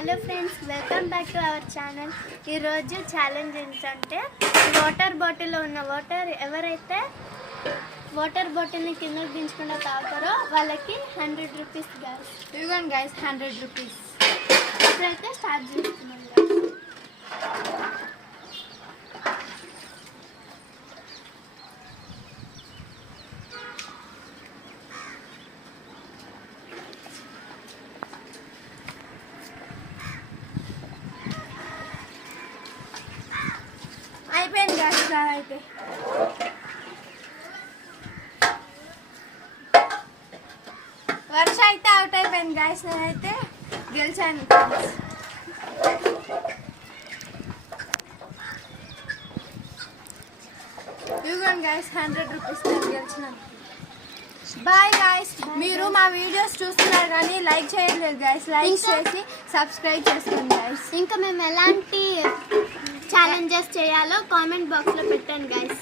Hello friends, welcome back to our channel. ఈరోజు challenge ఏంటంటే water బాటిల్లో ఉన్న వాటర్ ఎవరైతే వాటర్ బాటిల్ని కిందకి దించకుండా తాగుతారో వాళ్ళకి 100 రూపీస్ గైస్. ఇవ్వండి గైస్ 100 రూపీస్. ఇప్పుడైతే స్టార్ట్ చేస్తున్నాం. అయిపోయింది గాయస్. అయితే వర్ష అయితే అవుట్ అయిపోయింది గాయస్. నేనైతే గెలిచాను. ఇవ్వండి గాయస్ 100 రూపీస్. నేను గెలిచినాను. Bye guys. మీరు మా వీడియోస్ చూస్తున్నారు కానీ లైక్ చేయట్లేదు గాయస్. లైక్ చేసి సబ్స్క్రైబ్ చేసుకోండి గాయస్. ఇంకా మేము ఎలాంటి ఛాలెంజెస్ చేయాలో కామెంట్ బాక్స్లో పెట్టండి గైస్.